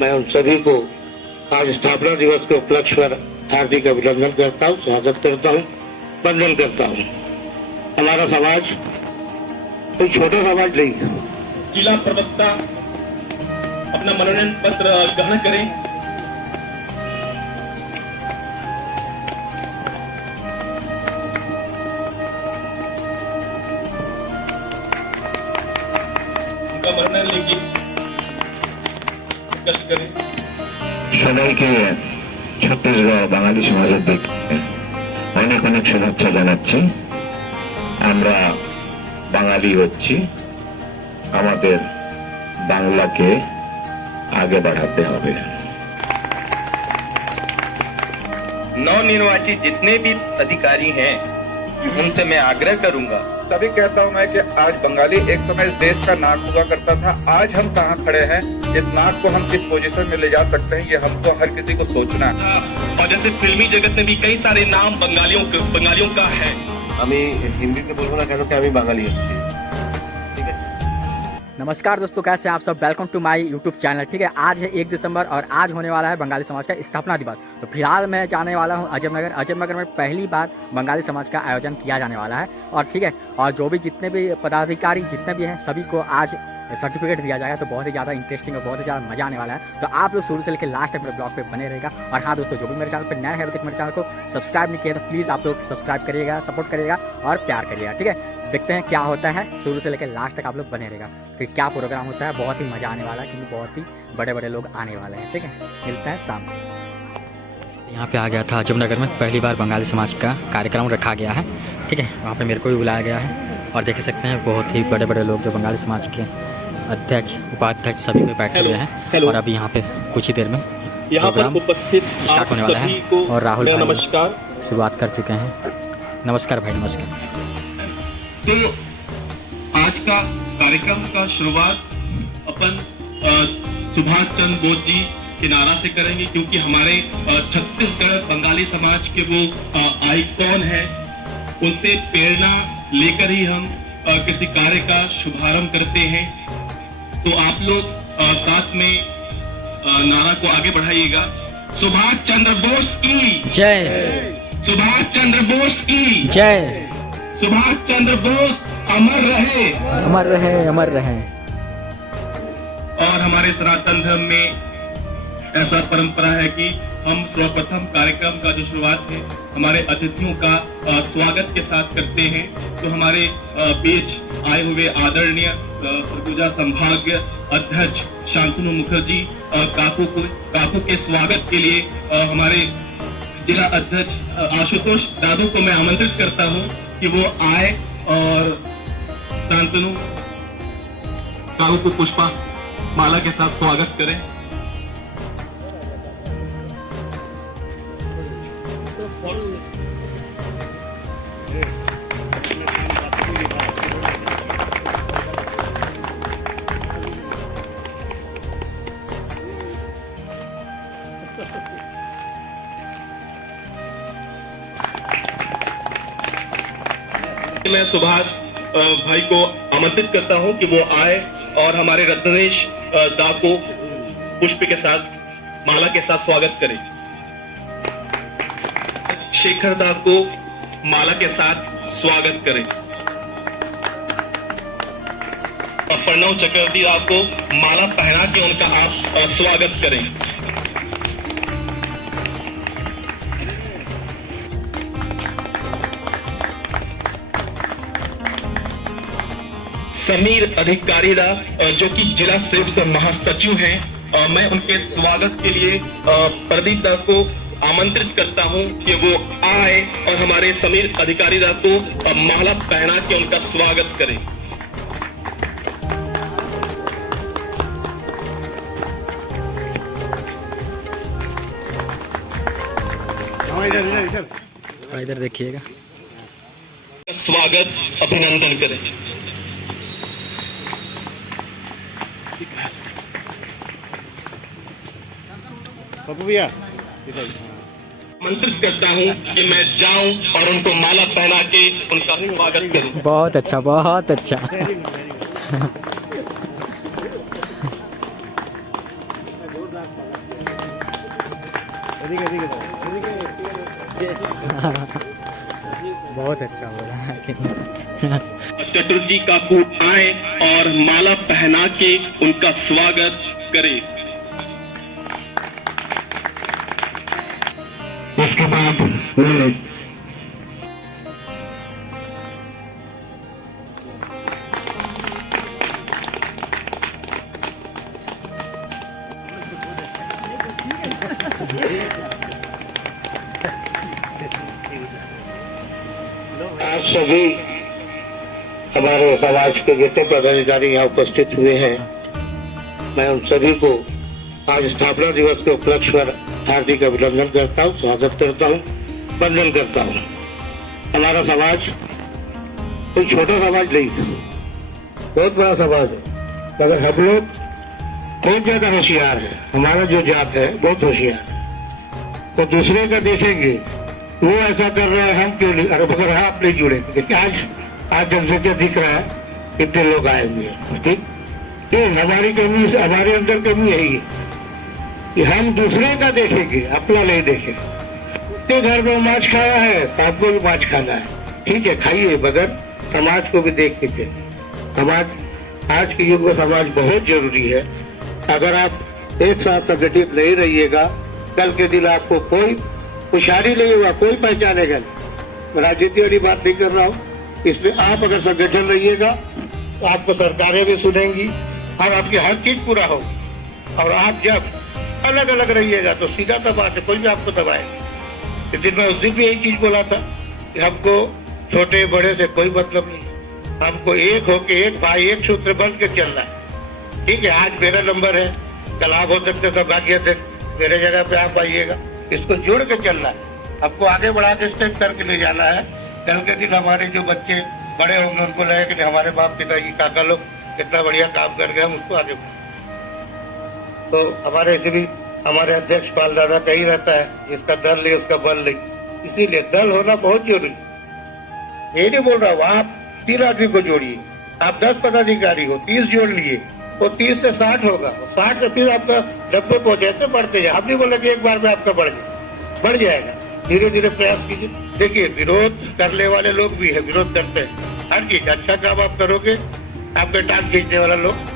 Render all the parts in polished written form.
मैं उन सभी को आज स्थापना दिवस के उपलक्ष्य पर हार्दिक अभिनंदन करता हूँ, स्वागत करता हूँ, वंदन करता हूँ। हमारा समाज कोई छोटा समाज नहीं है। जिला प्रवक्ता अपना मनोनयन पत्र ग्रहण करें। उनका मनोनयन लीजिए, कष्ट करें। সবাইকে ছত্তিশগড় বাঙালি সমাজের দিক অনেক অনেক শুভেচ্ছা জানাচ্ছি। আমরা বাঙালি হচ্ছি, আমাদের বাংলাকে আগে বাড়াতে হবে। नवनिर्वाचित जितने भी अधिकारी हैं उनसे मैं आग्रह करूंगा, तभी कहता हूँ मैं कि आज बंगाली एक समय इस देश का नाक हुआ करता था। आज हम कहाँ खड़े हैं, इस नाक को हम किस पोजीशन में ले जा सकते हैं, ये हमको हर किसी को सोचना है। और जैसे फिल्मी जगत में भी कई सारे नाम बंगालियों का है। আমি হিন্দিতে বলবো না কেন কি আমি বাঙালি হচ্ছি। नमस्कार दोस्तों, कैसे हैं आप सब। Welcome to my YouTube channel. ठीक है, आज है 1 दिसंबर और आज होने वाला है बंगाली समाज का स्थापना दिवस। तो फिलहाल मैं जाने वाला हूं अजयनगर में पहली बार बंगाली समाज का आयोजन किया जाने वाला है। और ठीक है, और जो भी जितने भी पदाधिकारी जितने भी हैं सभी को आज सर्टिफिकेट दिया जाएगा। तो बहुत ही ज़्यादा इंटरेस्टिंग और बहुत ही ज़्यादा मजा आने वाला है। तो आप लोग शुरू से लेकर लास्ट तक मेरे ब्लॉग पे बने रहेगा। और हाँ दोस्तों, जो भी मेरे चैनल पर नया है अभी तक मेरे चैनल को सब्सक्राइब नहीं किया तो प्लीज़ आप लोग सब्सक्राइब करिएगा, सपोर्ट करिएगा और प्यार करिएगा। ठीक है, देखते हैं क्या होता है। शुरू से लेकर लास्ट तक आप लोग बने रहेगा। फिर क्या प्रोग्राम होता है, बहुत ही मज़ा आने वाला है क्योंकि बहुत ही बड़े बड़े लोग आने वाले हैं। ठीक है, मिलते हैं शाम को। यहाँ पे आ गया था अजयनगर में पहली बार बंगाली समाज का कार्यक्रम रखा गया है। ठीक है, वहाँ पे मेरे को भी बुलाया गया है और देख सकते हैं बहुत ही बड़े बड़े लोग जो बंगाली समाज के अध्यक्ष उपाध्यक्ष सभी पे बैठे हुए हैं। और अभी यहाँ पे कुछ ही देर में यहाँ पर उपस्थित स्टार्ट होने वाला है। और राहुल भाई नमस्कार, शुरुआत कर चुके हैं। नमस्कार भाई, नमस्कार। तो आज का कार्यक्रम का शुरुआत अपन सुभाष चंद्र बोस जी के नारा से करेंगे, क्योंकि हमारे छत्तीसगढ़ बंगाली समाज के वो आइकॉन है। उनसे प्रेरणा लेकर ही हम किसी कार्य का शुभारंभ करते हैं। तो आप लोग साथ में नारा को आगे बढ़ाइएगा। सुभाष चंद्र बोस की जय, सुभाष चंद्र बोस की जय, सुभाष चंद्र बोस अमर रहे, अमर रहे, अमर रहे। और हमारे सनातन धर्म में ऐसा परंपरा है कि हम सर्वप्रथम कार्यक्रम का जो शुरुआत है हमारे अतिथियों का स्वागत के साथ करते हैं। तो हमारे बीच आए हुए आदरणीय सरगुजा संभाग अध्यक्ष शांतनु मुखर्जी काकू के स्वागत के लिए को जिला अध्यक्ष आशुतोष दादू को मैं आमंत्रित करता हूं कि वो आए और शांतनु काकू को पुष्पा माला के साथ स्वागत करें। मैं सुभाष भाई को आमंत्रित करता हूं कि वो आए और हमारे रत्नेश दा को पुष्प के साथ माला के साथ स्वागत करें। शेखर दा को माला के साथ स्वागत करें। और प्रणव चक्रवर्ती दा को माला पहना के उनका आप स्वागत करें। समीर अधिकारी दा जो कि जिला संयुक्त महासचिव हैं, मैं उनके स्वागत के लिए प्रदीप दा को आमंत्रित करता हूं कि वो आए और हमारे समीर अधिकारी दा को माला पहना के उनका स्वागत करें। इधर देखिएगा, स्वागत अभिनंदन करें। आमंत्रित करता हूं कि मैं जाऊं और उनको माला पहना के उनका स्वागत करूं। बहुत अच्छा, बहुत अच्छा। बहुत अच्छा बोला चतुर्थी का कूट आए और माला पहना के उनका स्वागत करें। उसके बाद वो आप सभी हमारे समाज के जितने पदाधिकारी यहाँ उपस्थित हुए हैं, मैं उन सभी को आज स्थापना दिवस के उपलक्ष्य पर हार्दिक अभिनंदन करता हूँ, स्वागत करता हूँ, वंदन करता हूँ। हमारा समाज कोई छोटा समाज नहीं, बहुत बड़ा समाज है, मगर हम लोग बहुत ज्यादा होशियार है। हमारा जो जात है बहुत होशियार है, तो दूसरे का देखेंगे वो ऐसा कर रहे हैं, हम क्यों नहीं, अरे मगर आप नहीं जुड़े। देखिए आज जनसंख्या दिख रहा है, कितने लोग आए हुए हैं, ठीक। तो हमारी कमी, हमारे अंदर कमी यही है कि हम दूसरे का देखेंगे, अपना नहीं देखेंगे। तो घर में माछ खाया है तो आपको भी माछ खाना है, ठीक है, खाइए, मगर समाज को भी देख के चलिए। समाज आज के युग में समाज बहुत जरूरी है। अगर आप एक साथ संगठित नहीं रहिएगा, कल के दिन आपको कोई खुशहाली नहीं होगा, कोई पहचानेगा नहीं। राजनीति वाली बात नहीं कर रहा हूँ, इसलिए आप अगर संगठन रहिएगा तो आपको सरकारें भी सुनेंगी और आपकी हर चीज पूरा होगी। और आप जब अलग अलग रहिएगा तो सीधा सा बात है, कोई भी आपको दबाएगा। दिन में उस दिन भी यही चीज बोला था कि हमको छोटे बड़े से कोई मतलब नहीं, हमको एक होके, एक भाई, एक सूत्र बन के चलना है, ठीक है। आज मेरा नंबर है, कल आप हो सकते सब भाग्य से मेरे जगह पे आप आइएगा, इसको जोड़ के चलना है, आपको आगे बढ़ा के स्टेप करके ले जाना है। कल के दिन हमारे जो बच्चे बड़े होंगे उनको लगे कि हमारे बाप पिताजी काका लोग कितना बढ़िया काम कर गए, हम उसको आगे बढ़ाएं। तो हमारे इसीलिए हमारे अध्यक्ष पाल दादा का ही रहता है, जिसका दल नहीं उसका बल नहीं, इसीलिए दल होना बहुत जरूरी। ये नहीं बोल रहा हूँ आप 3 आदमी को जोड़िए, आप 10 पदाधिकारी हो, 30 जोड़ लिए, वो 30 से 60 होगा, 60 से फिर आपका 90 पहुंचे, ऐसे बढ़ते जाए। आप नहीं बोले कि एक बार में आपका बढ़ जाएगा, धीरे धीरे प्रयास कीजिए। देखिए विरोध करने वाले लोग भी है, विरोध करते हैं हर चीज, अच्छा काम आप करोगे, आपके टांग खींचने वाला लोग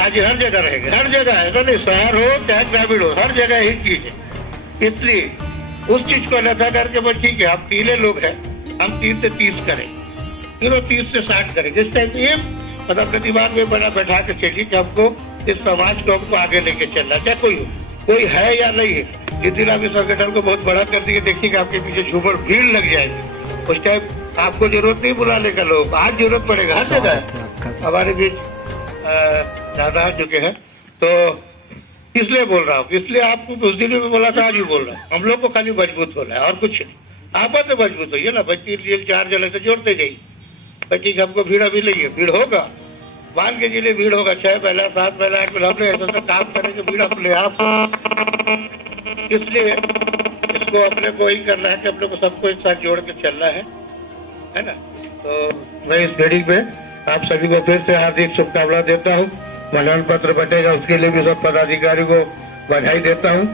आज हर जगह रहेगा, हर जगह, ऐसा नहीं शहर हो चाहे ग्रामीण हो, हर जगह ही चीज है। इसलिए उस चीज को अन्यथा करके बस ठीक है, आप 3 लोग हैं, हम 3 से 30 करें, फिर 30 से 60 करें, जिस टाइप ये मतलब अपने दिमाग में बना बैठा के चलिए कि हमको इस समाज को हमको आगे लेके चलना, चाहे कोई हो, कोई है या नहीं है। जिस दिन आप इस संगठन को बहुत बड़ा कर दिए, देखिए आपके पीछे झूमर भीड़ लग जाएगी, उस टाइम आपको जरूरत नहीं बुलाने का, लोग आज जरूरत पड़ेगा, हर जगह हमारे बीच ज्यादा आ चुके हैं। तो इसलिए बोल रहा हूँ, इसलिए आपको उस दिन में बोला था, आज भी बोल रहा हूँ, हम लोग को खाली मजबूत होना है और कुछ नहीं। आप तो मजबूत होइए ना, बच्ची 4 जने से जोड़ते जाइए, बच्ची हमको भीड़ अभी नहीं है, भीड़ होगा, मान के जिले भीड़ होगा, 6 महीना 7 महीना 8 महीना, हमने ऐसा काम करेंगे, भीड़ अपने आप। इसलिए इसको अपने को ही करना है कि अपने को सबको एक साथ जोड़ के चलना है ना। तो मैं इस घड़ी पे आप सभी को फिर से हार्दिक शुभकामना देता हूँ। मनोनयन पत्र बटेगा उसके लिए भी सब पदाधिकारी को बधाई देता हूँ,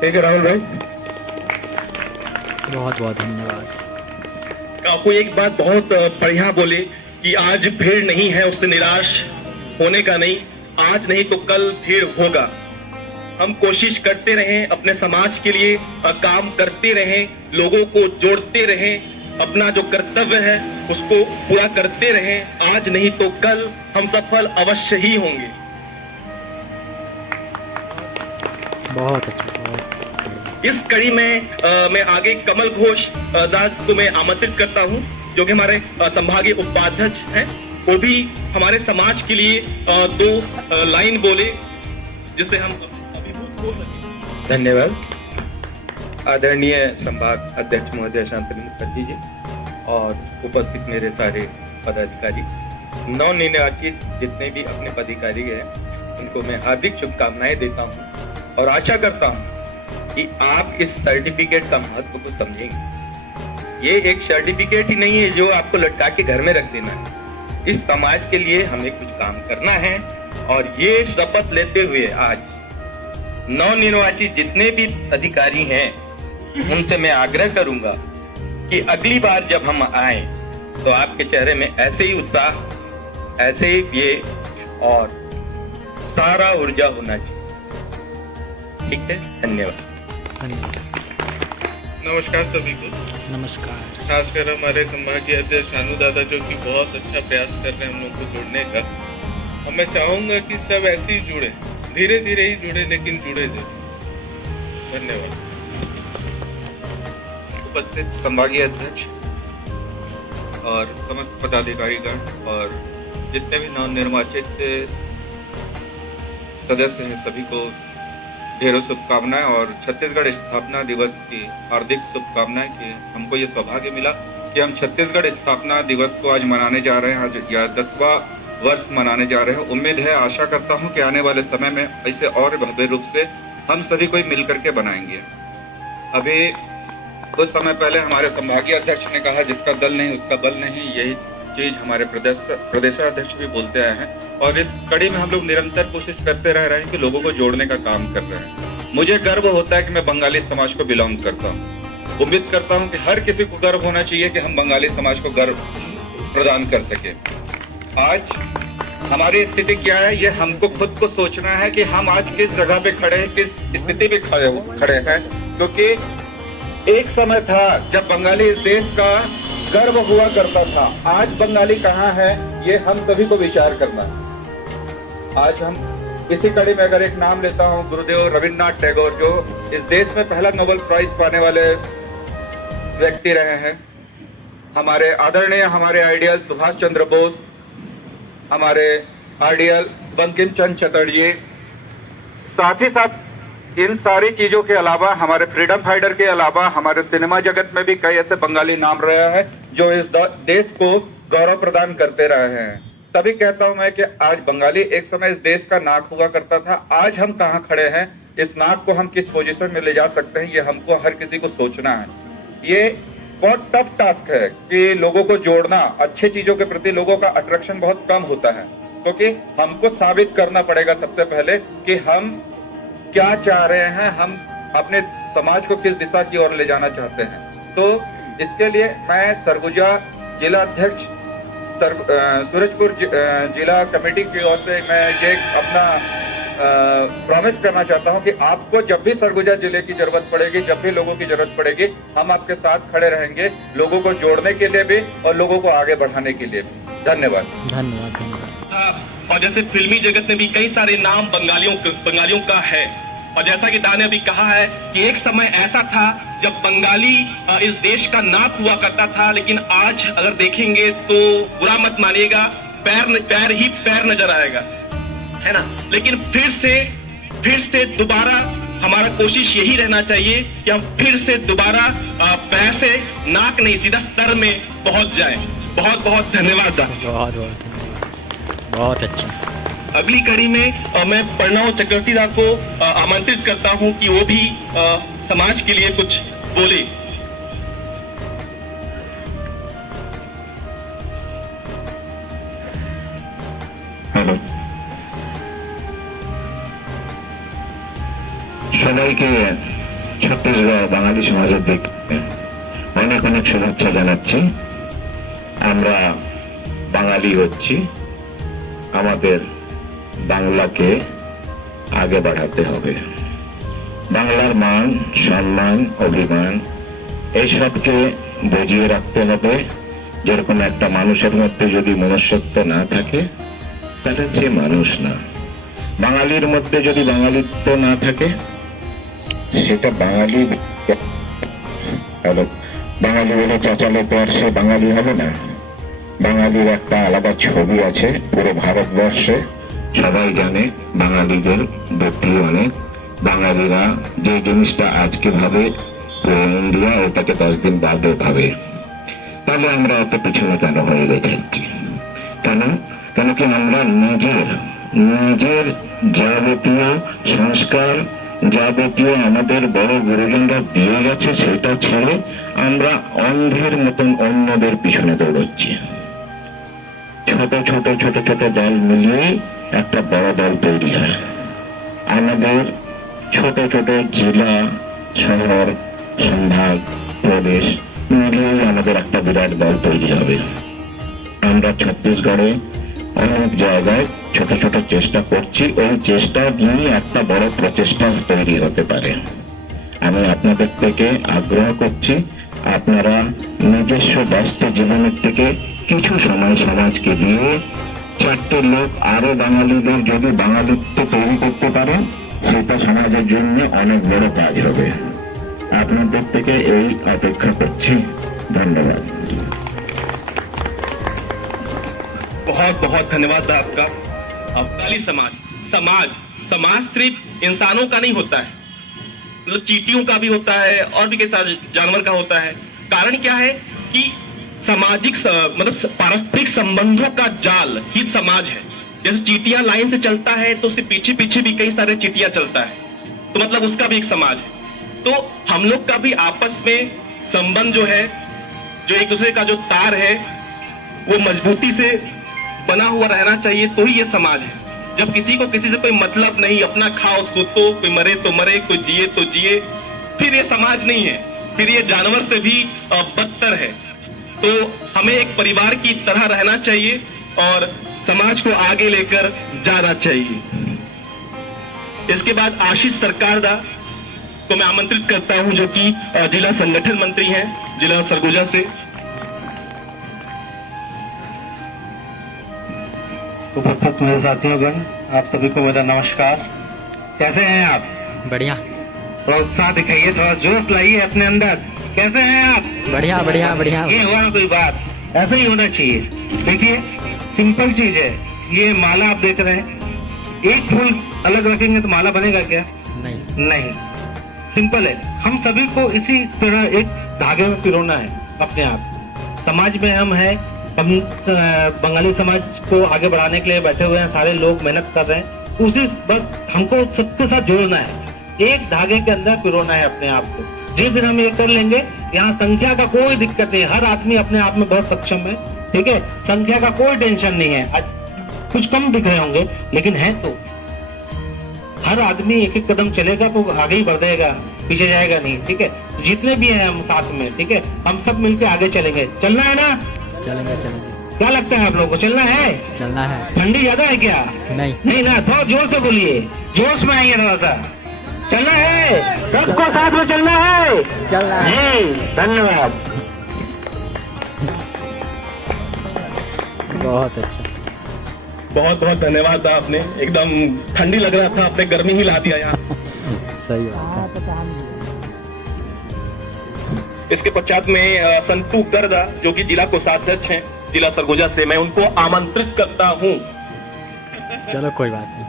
ठीक है राहुल भाई। बहुत बहुत धन्यवाद। आपको एक बात बहुत बढ़िया बोले कि आज भीड़ नहीं है, उससे निराश होने का नहीं, आज नहीं तो कल भीड़ होगा। हम कोशिश करते रहें, अपने समाज के लिए काम करते रहें, लोगों को जोड़ते रहें, अपना जो कर्तव्य है उसको पूरा करते रहें। आज नहीं तो कल हम सफल अवश्य ही होंगे। बहुत अच्छा। इस कड़ी में मैं आगे कमल घोष दास को मैं आमंत्रित करता हूं, जो कि हमारे संभागीय उपाध्यक्ष हैं, वो भी हमारे समाज के लिए 2 लाइन बोले, जिससे हम अभिभूत हो सके। धन्यवाद आदरणीय संभाग अध्यक्ष महोदय शांतनु मुखर्जी जी और उपस्थित मेरे सारे पदाधिकारी, नवनिर्वाचित जितने भी अपने पदाधिकारी हैं, उनको मैं हार्दिक शुभकामनाएं देता हूं और आशा करता हूं कि आप इस सर्टिफिकेट का महत्व को समझेंगे। ये एक सर्टिफिकेट ही नहीं है जो आपको लटका के घर में रख देना है। इस समाज के लिए हमें कुछ काम करना है और ये शपथ लेते हुए आज नवनिर्वाचित जितने भी अधिकारी हैं उनसे मैं आग्रह करूंगा कि अगली बार जब हम आए तो आपके चेहरे में ऐसे ही उत्साह, ऐसे ही ये और सारा ऊर्जा होना चाहिए। ठीक है, धन्यवाद। नमस्कार सभी को। नमस्कार। खासकर हमारे संभागीय अध्यक्ष शानू दादा जो कि बहुत अच्छा प्रयास कर रहे हैं हम लोग को जोड़ने का, और मैं चाहूंगा कि सब ऐसे ही जुड़े, धीरे धीरे ही जुड़े, लेकिन जुड़े जरूर। धन्यवाद। उपस्थित संभागीय अध्यक्ष और समस्त पदाधिकारीगण और जितने भी नवनिर्वाचित सदस्य हैं सभी को ढेरों शुभकामनाएं और छत्तीसगढ़ स्थापना दिवस की हार्दिक शुभकामनाएं कि हमको ये सौभाग्य मिला कि हम छत्तीसगढ़ स्थापना दिवस को आज मनाने जा रहे हैं, आज या 10वां वर्ष मनाने जा रहे हैं। उम्मीद है, आशा करता हूं कि आने वाले समय में ऐसे और भव्य रूप से हम सभी कोई मिल करके बनाएंगे। अभी कुछ समय पहले हमारे संभागीय अध्यक्ष ने कहा, जिसका दल नहीं उसका बल नहीं। यही चीज हमारे प्रदेशाध्यक्ष भी बोलते आए हैं और इस कड़ी में हम लोग निरंतर कोशिश करते रह रहे हैं कि लोगों को जोड़ने का काम कर रहे हैं। मुझे गर्व होता है कि मैं बंगाली समाज को बिलोंग करता हूँ। उम्मीद करता हूँ कि हर किसी को गर्व होना चाहिए कि हम बंगाली समाज को गर्व प्रदान कर सके। आज हमारी स्थिति क्या है, ये हमको खुद को सोचना है कि हम आज किस जगह पे खड़े हैं, किस स्थिति पे खड़े हैं। क्योंकि एक समय था जब बंगाली इस देश का गर्व हुआ करता था। आज बंगाली कहाँ है, ये हम सभी को विचार करना है। आज हम इसी कड़ी में अगर एक नाम लेता हूँ, गुरुदेव रविन्द्रनाथ टैगोर, जो इस देश में पहला नोबेल प्राइज पाने वाले व्यक्ति रहे हैं। हमारे आदरणीय, हमारे आइडियल सुभाष चंद्र बोस, हमारे आइडियल बंकिम चंद्र चटर्जी, साथ ही साथ इन सारी चीजों के अलावा हमारे फ्रीडम फाइटर के अलावा हमारे सिनेमा जगत में भी कई ऐसे बंगाली नाम रहे हैं जो इस देश को गौरव प्रदान करते रहे हैं। तभी कहता हूं मैं कि आज बंगाली एक समय इस देश का नाक हुआ करता था। आज हम कहां खड़े हैं, इस नाक को हम किस पोजीशन में ले जा सकते हैं, ये हमको हर किसी को सोचना है। ये बहुत टफ टास्क है कि लोगों को जोड़ना, अच्छे चीजों के प्रति लोगों का अट्रैक्शन बहुत कम होता है, क्योंकि हमको साबित करना पड़ेगा सबसे पहले कि हम क्या चाह रहे हैं, हम अपने समाज को किस दिशा की ओर ले जाना चाहते हैं। तो इसके लिए मैं सरगुजा जिला अध्यक्ष सूरजपुर जिला कमेटी की ओर से मैं ये अपना प्रॉमिस करना चाहता हूं कि आपको जब भी सरगुजा जिले की जरूरत पड़ेगी, जब भी लोगों की जरूरत पड़ेगी, हम आपके साथ खड़े रहेंगे, लोगों को जोड़ने के लिए भी और लोगों को आगे बढ़ाने के लिए भी। धन्यवाद। धन्यवाद। और जैसे फिल्मी जगत में भी कई सारे नाम बंगालियों का है, और जैसा कि दा ने अभी कहा है कि एक समय ऐसा था जब बंगाली इस देश का नाक हुआ करता था, लेकिन आज अगर देखेंगे तो बुरा मत मानिएगा, पैर ही पैर नजर आएगा, है ना। लेकिन फिर से दोबारा हमारा कोशिश यही रहना चाहिए कि हम फिर से दोबारा पैर से नाक नहीं, सीधा स्तर में पहुंच जाएं। बहुत बहुत धन्यवाद। बहुत अच्छा। अगली कड़ी में मैं प्रणव चक्रवर्ती दा को आमंत्रित करता हूं कि वो भी समाज के लिए कुछ बोले। हेलो, সবাইকে ছত্তিশগড় বাঙালি সমাজের দিক অনেক অনেক শুভেচ্ছা জানাচ্ছি। আমরা বাঙালি হচ্ছি, আমাদের বাংলাকে আগে বাড়াতে হবে। বাংলার মান, সম্মান, অভিমান এইসবকে বজিয়ে রাখতে হবে। যেরকম একটা মানুষের মধ্যে যদি মনুষ্যত্ব না থাকে তাহলে সে মানুষ না। বাঙালির মধ্যে যদি বাঙালিত্ব না থাকে সেটা বাঙালি বলে চাচালে তো আর সে বাঙালি হবে না। বাঙালির একটা আলাদা ছবি আছে পুরো ভারতবর্ষে, সবাই জানে বাঙালিদের বুদ্ধি অনেক। বাঙালিরা যে জিনিসটা আজকে ভাবে ইন্ডিয়া ওটাকে 10 দিন বাদে ভাবে। তাহলে আমরা এত পিছনে কেন হয়ে গেছি? কেন কি আমরা নিজের যাবতীয় সংস্কার, যাবতীয় আমাদের বড় গুরুজনরা দিয়ে গেছে সেটা ছেড়ে আমরা অন্ধের মতন অন্যদের পিছনে দৌড়চ্ছি। ছোট ছোট ছোট ছোট দল মিলিয়ে একটা বড় দল তৈরি হয়। আমাদের ছোট ছোট জেলা, শহর, সম্ভাগ, প্রদেশ মিলিয়ে আমাদের একটা বিরাট দল তৈরি হবে। আমরা ছত্তিশগড়ে অনেক জায়গায় ছোট ছোট চেষ্টা করছি, ওই চেষ্টা নিয়ে একটা বড় প্রচেষ্টা তৈরি হতে পারে। আমি আপনাদের থেকে আগ্রহ করছি, আপনারা নিজস্ব ব্যস্ত জীবনের থেকে কিছু সময় সমাজকে দিয়ে 4টে লোক আরো বাঙালিদের যদি বাঙালিত্ব তৈরি করতে পারেন, সেটা সমাজের জন্য অনেক বড় কাজ হবে। আপনাদের থেকে এই অপেক্ষা করছি। ধন্যবাদ। बहुत बहुत धन्यवाद आपका। बंगाली समाज समाज समाज सिर्फ इंसानों का नहीं होता है, मतलब चींटियों का भी होता है और भी कई सारे जानवर का होता है। कारण क्या है कि सामाजिक मतलब पारस्परिक संबंधों का जाल ही समाज है। जैसे चींटियां लाइन से चलता है तो उसके पीछे पीछे भी कई सारे चींटियां चलता है, तो मतलब उसका भी एक समाज है। तो हम लोग का भी आपस में संबंध जो है, जो एक दूसरे का जो तार है, वो मजबूती से बना हुआ रहना चाहिए, तो ही ये समाज है। जब किसी को किसी से कोई मतलब नहीं, अपना खाओ उसको तो, कोई मरे तो मरे, कोई जिए तो जिए, फिर ये समाज नहीं है, फिर ये जानवर से भी बदतर है। तो हमें एक परिवार की तरह रहना चाहिए और समाज को आगे लेकर जाना चाहिए। इसके बाद आशीष सरकार दा को मैं आमंत्रित करता हूं, जो कि जिला संगठन मंत्री हैं जिला सरगुजा से। उपस्थित मेरे साथियों, आप सभी को मेरा नमस्कार। कैसे हैं आप? बढ़िया थोड़ा उत्साह दिखाइए, थोड़ा जोश लाइए अपने अंदर। कैसे हैं आप? बढ़िया बढ़िया बढ़िया। ये हुआ ना कोई बात, ऐसा ही होना चाहिए। देखिए सिंपल चीज है, ये माला आप देख रहे हैं, एक फूल अलग रखेंगे तो माला बनेगा क्या? नहीं। सिंपल है। हम सभी को इसी तरह एक धागे में पिरोना है अपने आप। समाज में हम हैं, हम बंगाली समाज को आगे बढ़ाने के लिए बैठे हुए हैं, सारे लोग मेहनत कर रहे हैं। उसी बस हमको सबके साथ जोड़ना है, एक धागे के अंदर पिरोना है अपने आप को। जिस दिन हम ये कर लेंगे, यहाँ संख्या का कोई दिक्कत नहीं है, हर आदमी अपने आप में बहुत सक्षम है, ठीक है। संख्या का कोई टेंशन नहीं है। आज कुछ कम दिख रहे होंगे, लेकिन है तो हर आदमी एक एक कदम चलेगा तो आगे ही बढ़ जाएगा, पीछे जाएगा नहीं, ठीक है। जितने भी हैं हम साथ में, ठीक है, हम सब मिलकर आगे चलेंगे। चलना है ना? चलेंगे। क्या लगता है आप लोगों को, चलना है? चलना है। ठंडी ज्यादा है क्या? नहीं ना, थोड़ा जोर से बोलिए, जोश में आइए थोड़ा सा। चलना है, सबको साथ में चलना है। चलना है। जी धन्यवाद। बहुत अच्छा। बहुत बहुत धन्यवाद आपने, एकदम ठंडी लग रहा था, आपने गर्मी ही ला दिया यहाँ। सही बात है। इसके पश्चात में संतू गर्दा, जो कि जिला कोषाध्यक्ष हैं जिला सरगुजा से, मैं उनको आमंत्रित करता हूँ। चलो कोई बात नहीं।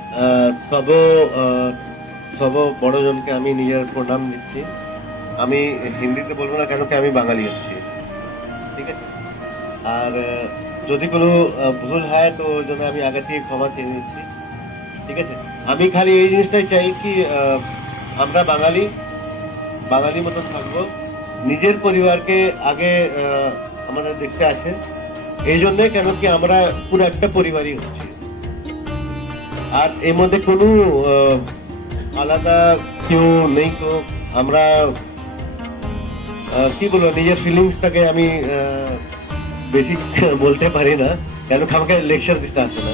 সব বড় জনকে আমি নিজের প্রণাম দিচ্ছি। আমি হিন্দিতে বলবো না কেন কি আমি বাঙালি আছি, ঠিক আছে। আর যদি কোনো ভুল হয় তো ওই জন্য আমি আগে থেকে ক্ষমা চেয়ে নিচ্ছি, ঠিক আছে। আমি খালি এই জিনিসটাই চাই কি আমরা বাঙালি মতন থাকবো, নিজের পরিবারকে আগে আমাদের দেখতে আছে। এই জন্যে কেন কি আমরা পুরো একটা পরিবারই হচ্ছি, আর এর মধ্যে কোনো আলাদা কেউ নেই। তো আমরা কি বলবো, নিজের ফিলিংসটাকে আমি বেশি বলতে পারি না, কেন আমাকে লেকচার দিতে আসে না,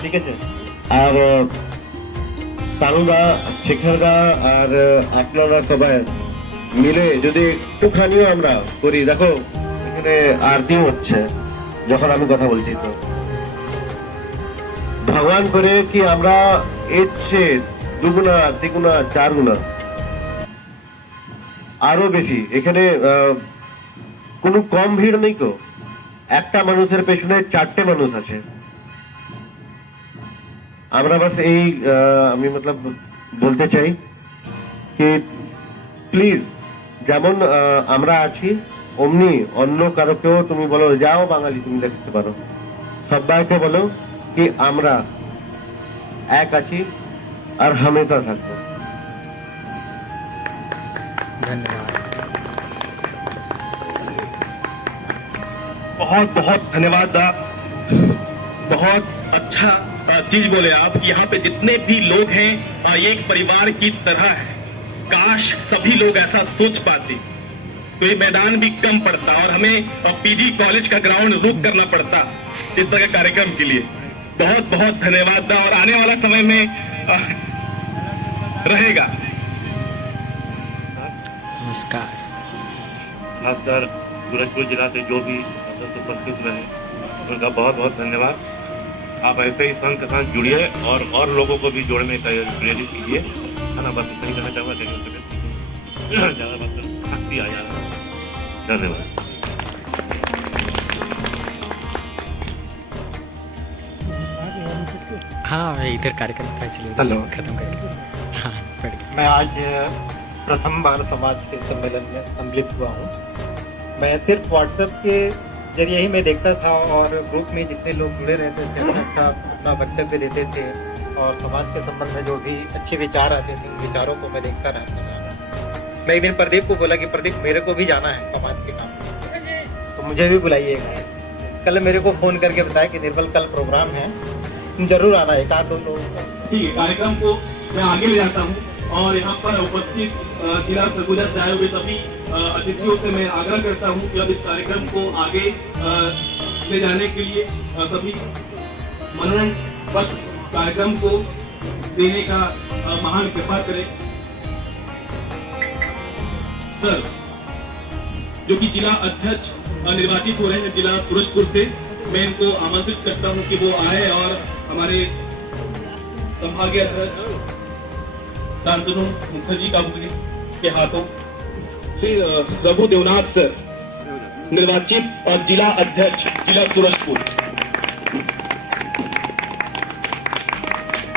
ঠিক আছে। আর তানুদা, শেখরদা আর আপনারা সবাই মিলে যদি একটুখানিও আমরা করি, দেখো এখানে আরতিও হচ্ছে যখন আমি কথা বলছি, তো ভগবান করে কি আমরা এর চেয়ে দুগুণা, তিগুণা, চারগুণা আরো বেশি। এখানে কোনো কম ভিড় নেই তো, একটা মানুষের পেছনে 4টে মানুষ আছে। আমরা বাস এই আমি মতলব বলতে চাই কি প্লিজ, যেমন আমরা আছি অমনি অন্য কারোকেও তুমি বলো, যাও বাঙালি তুমি দেখতে পারো, সবাইকে বলো কি আমরা এক আছি আর হামেশা থাকবো। धन्यवाद। बहुत बहुत धन्यवाद दा, बहुत अच्छा चीज बोले आप, यहाँ पे जितने भी लोग हैं ये एक परिवार की तरह है। काश सभी लोग ऐसा सोच पाते तो ये मैदान भी कम पड़ता और हमें पीजी कॉलेज का ग्राउंड रुक करना पड़ता इस तरह के कार्यक्रम के लिए। बहुत बहुत धन्यवाद और आने वाला समय में रहेगा। नमस्कार। खासकर सूरजपुर जिला से जो भी सदस्य उपस्थित रहे उनका बहुत बहुत धन्यवाद। आप ऐसे ही संघ के साथ जुड़िए और लोगों को भी जोड़ने का प्रेरित कीजिए, है ना। बस इतना ही कहना चाहूँगा। देखिए ज़्यादा बात शक्ति आ जाएगा। धन्यवाद। हाँ, मैं इधर कार्यक्रम था इसलिए खत्म कर दिया। हाँ, बढ़ गया। मैं आज प्रथम बार समाज के सम्मेलन में सम्मिलित हुआ हूँ। मैं सिर्फ व्हाट्सएप के जरिए ही मैं देखता था और ग्रुप में जितने लोग जुड़े रहते थे अच्छा अपना वक्तव्य देते थे और समाज के संबंध में जो भी अच्छे विचार आते थे उन विचारों को मैं देखता रहता था। मैं एक दिन प्रदीप को बोला कि प्रदीप मेरे को भी जाना है समाज के काम, तो मुझे भी बुलाइएगा। कल मेरे को फ़ोन करके बताया कि निर्मल कल प्रोग्राम है, तुम जरूर आना, एक आध दो लोग। ठीक है, कार्यक्रम को मैं आगे ले जाता हूँ और यहाँ पर उपस्थित जिला सरगुजा से आए हुए सभी अतिथियों से मैं आग्रह करता हूँ कि अब इस कार्यक्रम को आगे ले जाने के लिए सभी मनोनयन पत्र कार्यक्रम को देने का महान कृपा करें। सर जो कि जिला अध्यक्ष निर्वाचित हो रहे हैं जिला सूरजपुर से, मैं इनको आमंत्रित करता हूं कि वो आए और हमारे संभागीय अध्यक्ष शांतनु मुखर्जी का के हाथों श्री रघु देवनाथ सर निर्वाचित और जिला अध्यक्ष जिला सूरजपुर।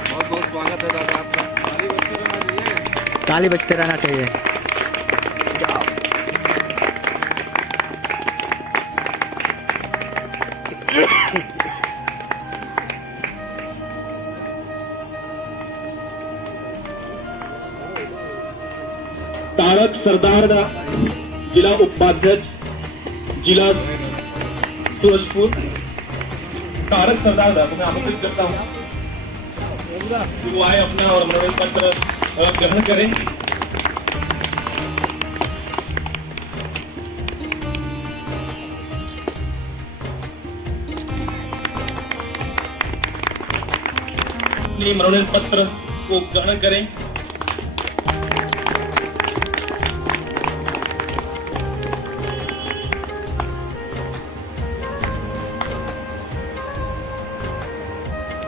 बहुत बहुत स्वागत है दादा आपका। ताली बजते रहना चाहिए। तारक सरदार जिला उपाध्यक्ष जिला सूरजपुर, तारक सरदार को मैं आमंत्रित करता हूँ कि वो आए अपना और मनोनयन पत्र ग्रहण करें। अपने मनोनयन पत्र को ग्रहण करें।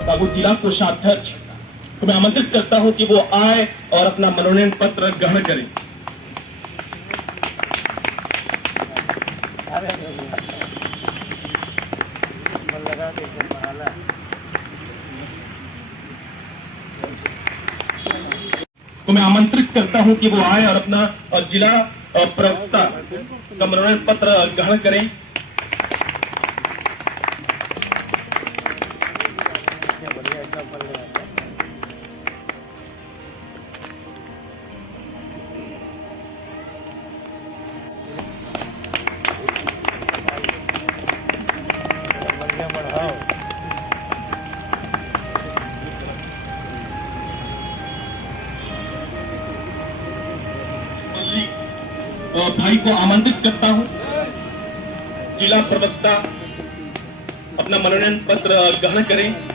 बाबू जिला कोषाध्यक्ष को मैं आमंत्रित करता हूं कि वो आए और अपना मनोनयन पत्र ग्रहण करें। तो मैं आमंत्रित करता हूं कि वो आए और अपना जिला प्रवक्ता का मनोनयन पत्र ग्रहण करें। भाई को आमंत्रित करता हूं, जिला प्रवक्ता अपना मनोनयन पत्र ग्रहण करें।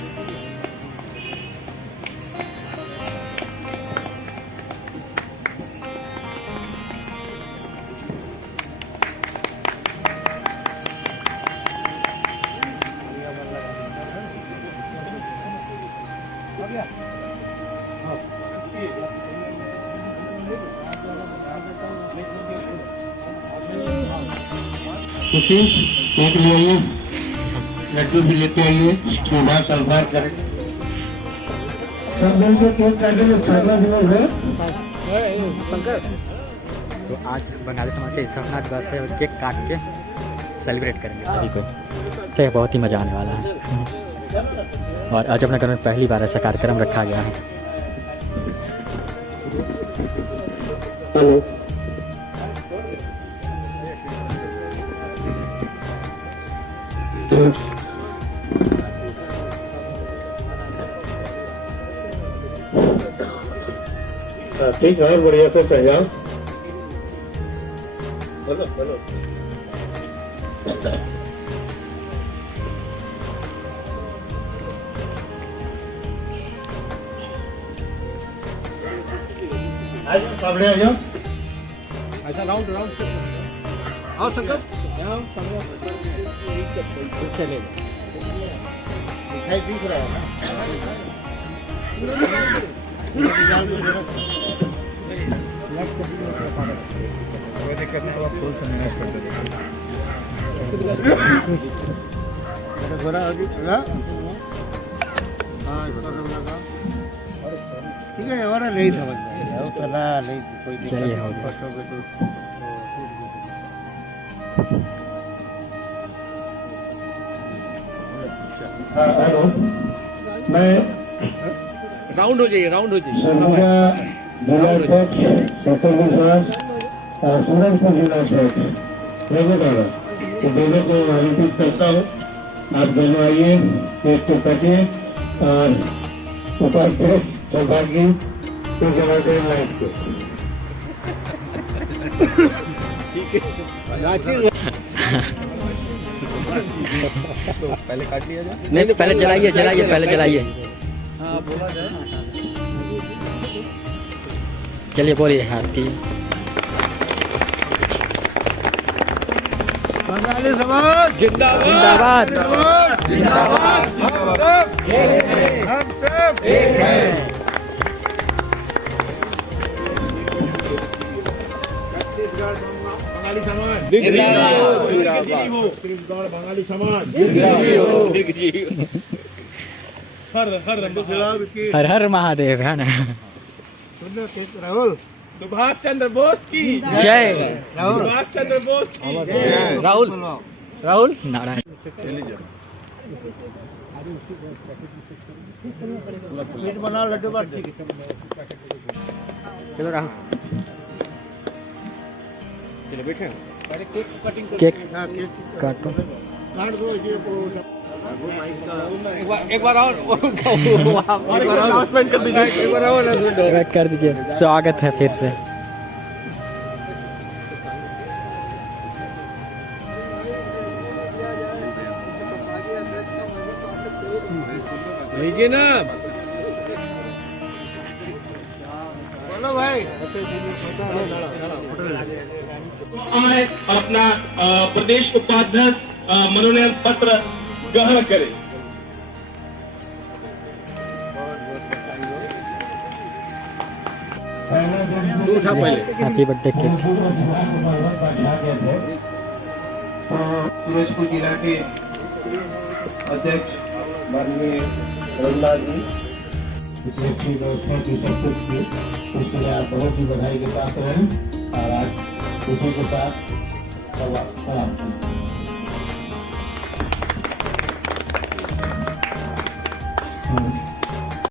एक ले आइए, लड्डू भी लेते आइए, सुबह सल्फार करें। तो आज बंगाली समाज के स्थापना दिवस है और केक काट के सेलिब्रेट करेंगे सभी को, तो बहुत ही मज़ा आने वाला है। और अजबनगर में पहली बार ऐसा कार्यक्रम रखा गया है। हेलो, ठीक है, बढ़िया से पहचान। बोलो बोलो। सामने आ जाओ। ऐसा राउंड राउंड आओ संकट चले दिखाई दिख रहा है ठीक है और नहीं समझ में नहीं कोई चलिए हो हेलो, मैं राउंड हो जाइए, राउंड हो जाइए। सूरजपुर जिला अध्यक्ष दोनों को आमंत्रित करता हूँ। आप दोनों आइए, केक को काटिए और उपस्थित सौभाग्य को जमाते लाइट को। पहले काट लिया जाए। नहीं पहले जलाइए जलाइए पहले जलाइए। चलिए बोलिए हाथी। बंगाली समाज जिंदाबाद जिंदाबाद। हम सब एक हैं। बंगाली समाज छत्तीसगढ़ बंगाली समाज हर हर महादेव है ना। राहुल सुभाष चंद्र बोस की जय। सुभाष चंद्र बोस की राहुल राहुल नारायण। बना लड्डू बात चलो राहुल चलो बैठे। केक काटो। एक बार और अनाउंसमेंट कर दीजिए। एक बार और announcement कर दीजिए। स्वागत है फिर से। लीजिए ना। बोलो भाई। अपना प्रदेश उपाध्यक्ष मनोनयन पत्र ग्रहण करें। Happy birthday cake. सूरजपुर जिला के अध्यक्ष माननीय रघुलाल जी इतनी अच्छी व्यवस्था की सब कुछ की, उसके लिए आप बहुत ही बधाई के पात्र हैं और आज खुशी के साथ सलाम।